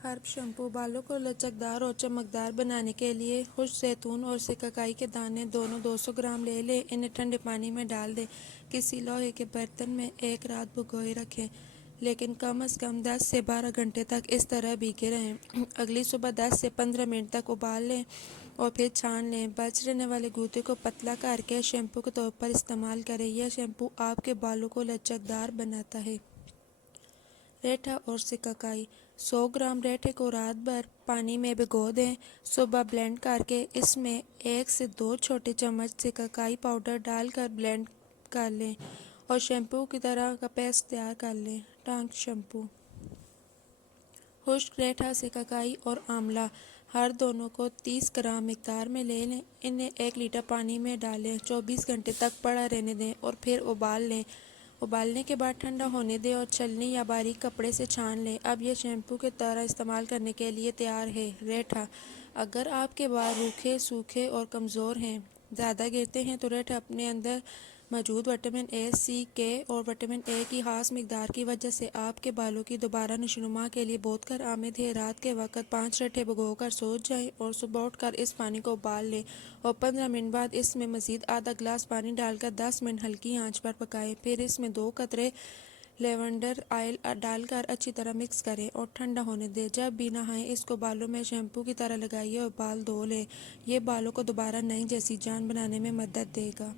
Herb shampoo बालों को लचकदार और चमकदार बनाने के लिए खुश्क जैतून और सिकाकाई के दाने दोनों 200 ग्राम ले लें। इन्हें ठंडे पानी में डाल दें। किसी लोहे के बर्तन में एक रात भिगोए रखें, लेकिन कम से कम 10 से 12 घंटे तक इस तरह भीगे रहें। अगली सुबह 10 से 15 मिनट तक उबाल लें और फिर छान लें। बच रहने वाले गूदे को पतला करके शैम्पू के तौर पर इस्तेमाल करें। यह शैम्पू आपके बालों को लचकदार बनाता है। रेठा और सिकाकाई 100 ग्राम रेठे को रात भर पानी में भिगो दें। सुबह ब्लेंड करके इसमें 1 से 2 छोटे चम्मच सिकाकाई पाउडर डालकर ब्लेंड कर लें और शैम्पू की तरह का पेस्ट तैयार कर लें। टंग शैम्पू खुश्क रेठा, सिकाकाई और आंवला हर दोनों को 30 ग्राम मिकदार में ले लें। इन्हें 1 लीटर पानी में डालें, 24 घंटे तक पड़ा रहने दें और फिर उबाल लें। उबालने के बाद ठंडा होने दें और छलनी या बारीक कपड़े से छान लें। अब यह शैम्पू की तरह इस्तेमाल करने के लिए तैयार है। रेठा, अगर आपके बाल रूखे, सूखे और कमज़ोर हैं, ज़्यादा गिरते हैं, तो रेठा अपने अंदर मौजूद विटामिन ए, सी, के और विटामिन ए की खास मिकदार की वजह से आपके बालों की दोबारा नशोनुमा के लिए बहुत कारआमद है। रात के वक्त 5 रेठे भिगोकर सो जाएं और सुबह उठकर इस पानी को उबाल लें और 15 मिनट बाद इसमें मज़ीद आधा गिलास पानी डालकर 10 मिनट हल्की आंच पर पकाएं। फिर इसमें 2 कतरे लेवेंडर ऑयल डालकर अच्छी तरह मिक्स करें और ठंडा होने दें। जब भी नहाएं, इसको बालों में शैम्पू की तरह लगाइए और बाल धो लें। ये बालों को दोबारा नई जैसी जान बनाने में मदद देगा।